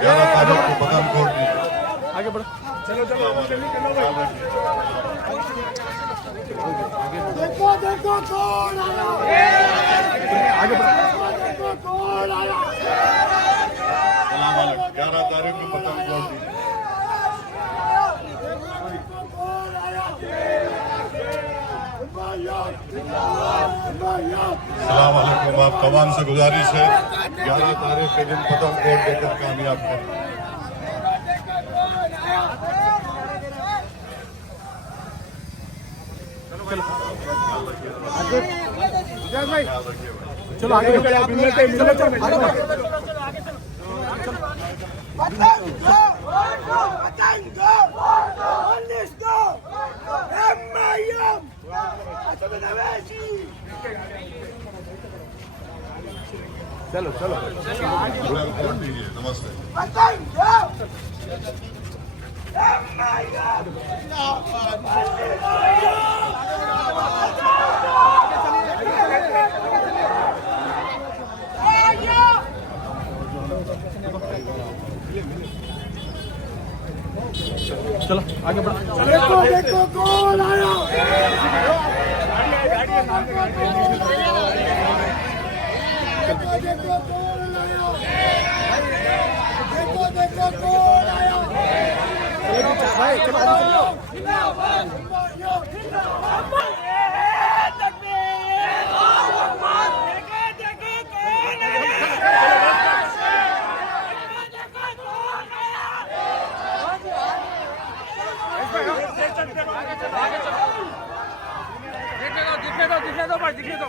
11 तारीख को पठानकोट में आगे बढ़ो। चलो चलो देखो देखो कौन आया, आगे बढ़ो। देखो कौन आया, 11 तारीख को पठानकोट में सलाम अलैकुम। आप तमाम से गुजारिश है 11 तारीख के दिन पठानकोट देकर कामयाब करें। चलो आगे चलो चलो चलो नमस्ते। चलो आगे बढ़ो। देखो देखो कौन आया, देखो देखो कौन आया, देखो देखो कौन आया, भाई चलो दिखने दो भाई दिखने दो।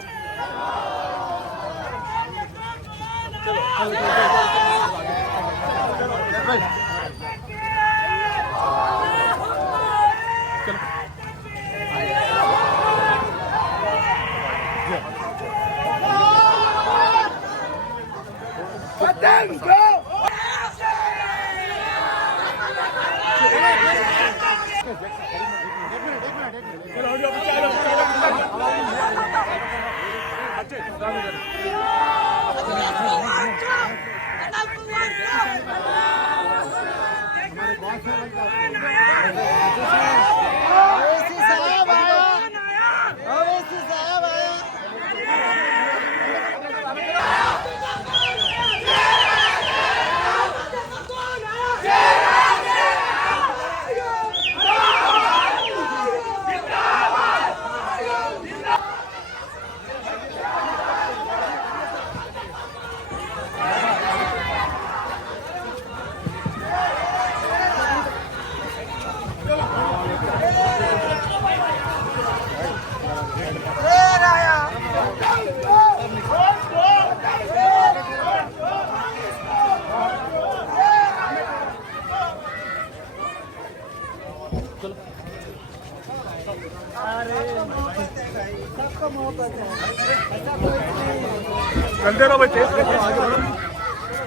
चलते रहो भाई तेज आगे बढ़ो।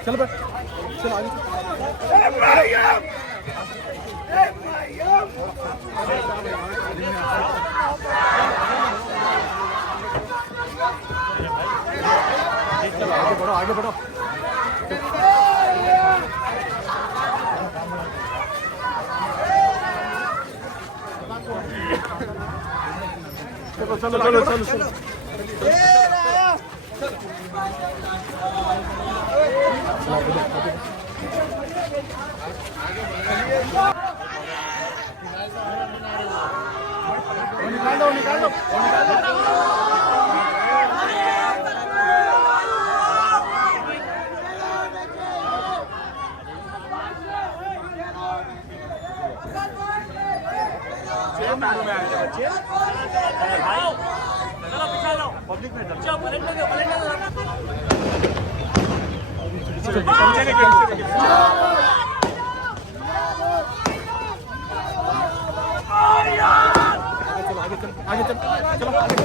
चल भाई चल आगे आगे बढ़ो आगे बढ़ो। चलो चलो चलो चलो चलो निकाल दो निकाल दो पब्लिक में आगे चल चलो आगे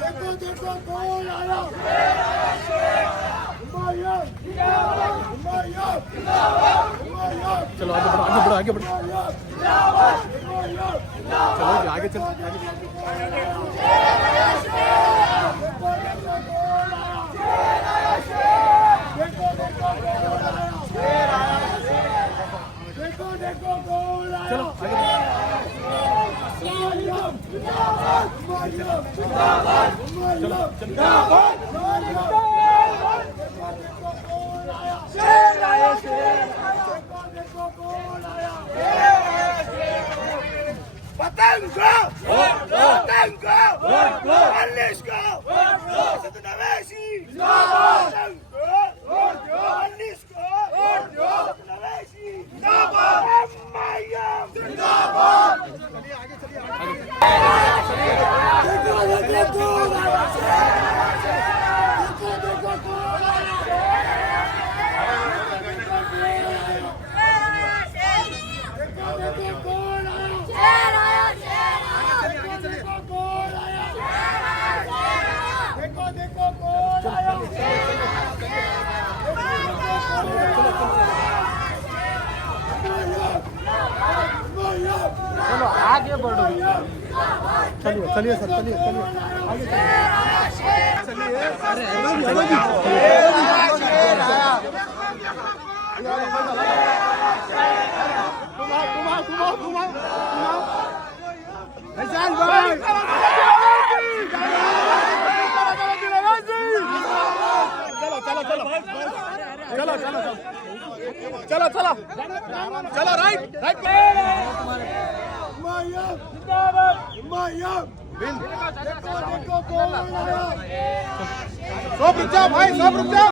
देखो देखो कौन आया, आगे बढ़ो, चलो आगे चलो, देखो देखो गोल आया चलो आगे पतंग पतंग अल्लीस को सतनवेशी पतंग अल्लीस को सतनवेशी जिंदाबाद देखो चलो आगे बढ़ो, चलिए चलिए सर, चलिए चलिए आगे चलिए, चलो जी, फैजान भाई चलो चलो चलो चलो चलो चलो चलो राइट राइट सब रुक जाओ भाई, सब रुक जाओ।